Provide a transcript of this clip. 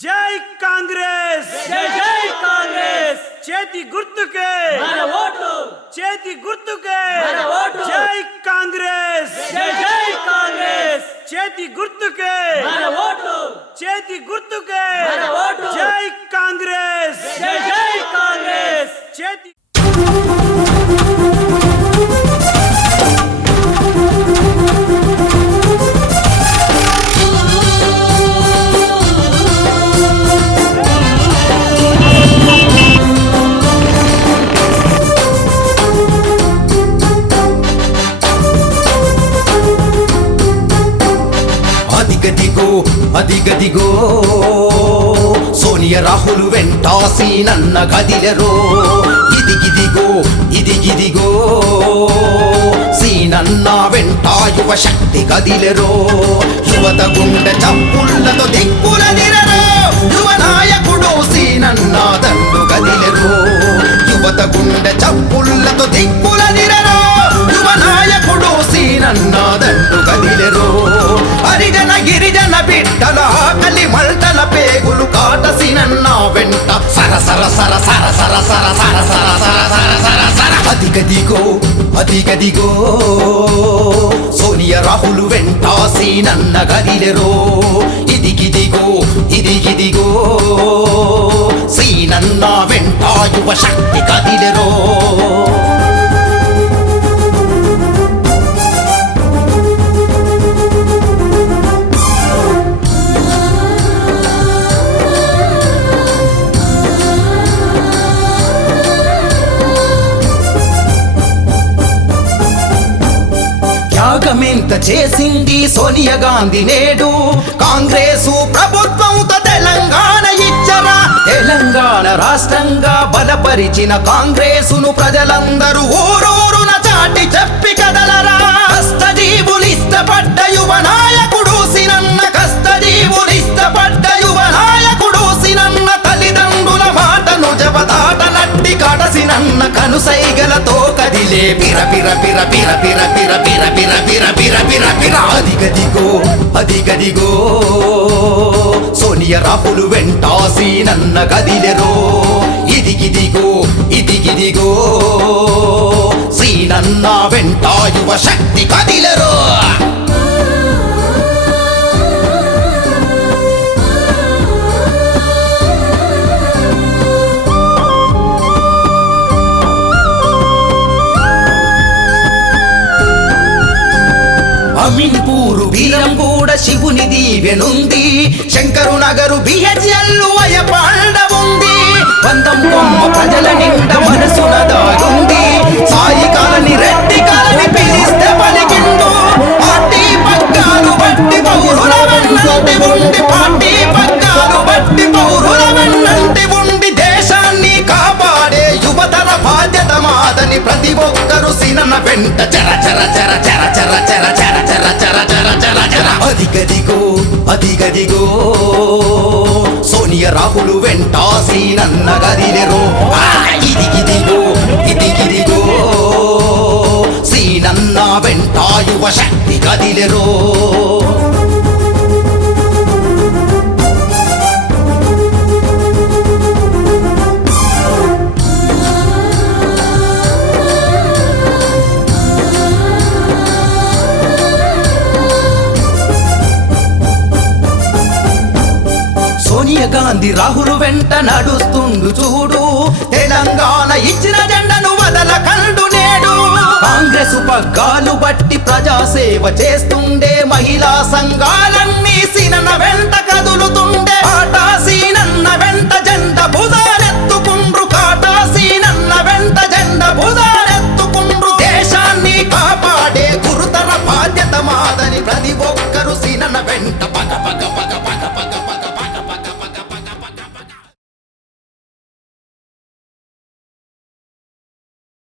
జై కాంగ్రెస్ జై జై కాంగ్రెస్ చేతి గుర్తుకే మన ఓటు చేతి గుర్తుకే మన ఓటు జై కాంగ్రెస్ జై జై కాంగ్రెస్ చేతి గుర్తుకే మన ఓటు చేతి గుర్తుకే మన ఓటు జై కాంగ్రెస్ జై జై కాంగ్రెస్ చేతి అదిగదిగో సోనియా రాహుల్ వెంటాసి నన్న గదిలెరో ఇదిగిదిగో సీనన్న వెంట యువ శక్తి గదిలెరో యువత గుండె చప్పుళ్లతో దిక్కులదిరో యువ నాయకుడు సీనన్న దండు గదిలెరో యువత గుండె చప్పుళ్లతో దిక్కులదిరో యువ నాయకుడు సీనన్న దండు గదిలెరో హరిజన గిరిజన బిడ్డల ఆకలి మంటల పేగులు కాటసినన్న వెంట సర సర సర సర సర సర సర సర సర సర సర సర అదిగదిగో సోనియా రాహుల్ వెంట సీనన్న గదిలెరో ఇదిగిదిగో సీనన్న వెంట యువ శక్తి గదిలెరో త్యాగమెంత చేసింది సోనియా గాంధీ నేడు కాంగ్రెసు ప్రభుత్వంతో తెలంగాణ ఇచ్చరా తెలంగాణ రాష్ట్రంగా బలపరిచిన కాంగ్రెసును ప్రజలందరూ ఊరూరున చాటి చెప్పి కదలరా కష్టజీవులు ఇష్టపడ్డ యువ నాయకుడు సీనన్న కష్టజీవులు ఇష్టపడ్డ యువ నాయకుడు సీనన్న తల్లిదండ్రుల మాటను జవదాట నట్టి కాటసినన్న కనుసైగలతో కదిలే పిర పిర పిర పిర పిర పిర పిర పిర పిర పిర పిర పిర అదిగదిగో సోనియా రాహుల్ వెంట సీనన్న గదిలెరో ఇదిగిదిగో సీనన్న వెంట యువ శక్తి గదిలెరో అమీన్పూరు వీరం కూడా శివుని దీవెనుంది శంకరు నగరు బిహెచ్ఎల్లు అయ్యపాండ ఉంది వందం కొమ్మ ప్రజల నిండా మనసున దాగుంది సాయి కాలని రెడ్డి కాలని పిలిస్తే పలికిండు పార్టీ పగ్గాలు బట్టి పౌరుల వెన్నంటి ఉండి పార్టీ పగ్గాలు బట్టి పౌరుల వెన్నంటి ఉండి దేశాన్ని కాపాడే యువతర బాధ్యత మాదని ప్రతి ఒక్కరు సీనన్న వెంట చర చర చర చర చర చర చర చర చర చర చర చర అదిగదిగో సోనియా రాహుల్ వెంట సీనన్న గదిలెరో ఇదిగిదిగో సీనన్న వెంట యువ శక్తి గదిలెరో సోనియా గాంధీ రాహుల్ వెంట నడుస్తుండు చూడు తెలంగాణ ఇచ్చిన జెండను వదలకండు నేడు కాంగ్రెసు పగ్గాలు బట్టి ప్రజాసేవ చేస్తుండే మహిళా సంఘాలన్నీ సీనన్న వెంట కదులుతుండే కాటా సీనన్న వెంట జెండ భుజాలెత్తుకుండ్రు కాటా సీనన్న వెంట జెండ భుజాలెత్తుకుండ్రు దేశాన్ని కాపాడే గురుతర బాధ్యత మాదని ప్రతి ఒక్కరు సీనన్న వెంట పగ